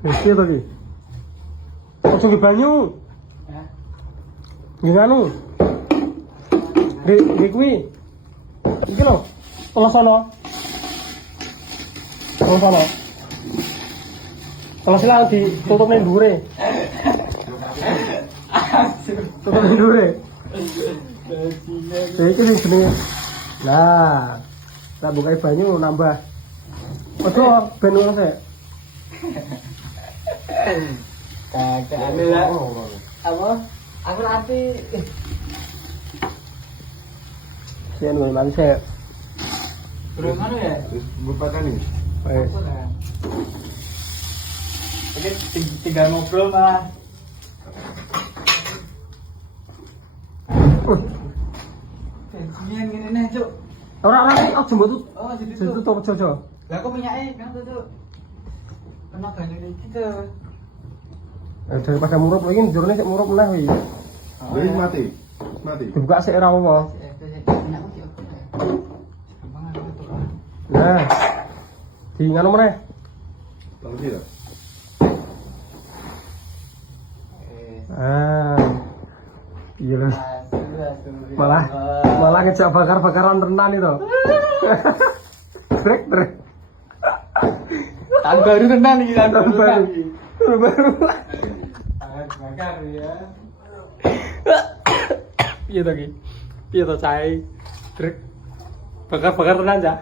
Piye to iki? Ojo ngi banyu. Nggih anu. Nggih kuwi. Iki lho. Teles sono. Teles sono. Teles lah ditutup ning dhuwure. Tutup ning dhuwure. Iki sing jenenge. Nah. Tak bukai banyu nambah. Ojo ben ngono sik. Kagak ada lah. Apa? Aku nanti. Sian gue mari saya. Belum mana ya? Bupakan nih. Oke, tinggal ngobrol malah. Ini yang gini nih, Cuk. Ora aku jembut tuh. Oh, jadi Itu tuh. to jojo. Lah kok minyaknya kan tuh. Kena banyak gitu. Daripada murup lagi njurne sik murup meneh kuwi. Wis mati. Mati. Dibuka sik ora apa. Nah. Di ngono meneh. Tangsi ya. Ah. Iya lah. Malah ngejak bakar-bakaran tenan itu. Brek. Tahun baru tenan iki tahun Tahun baru. Tahun baru. Bakar ya. Piye to ki? Piye to cai? Brek. Bakar-bakar tenan ya.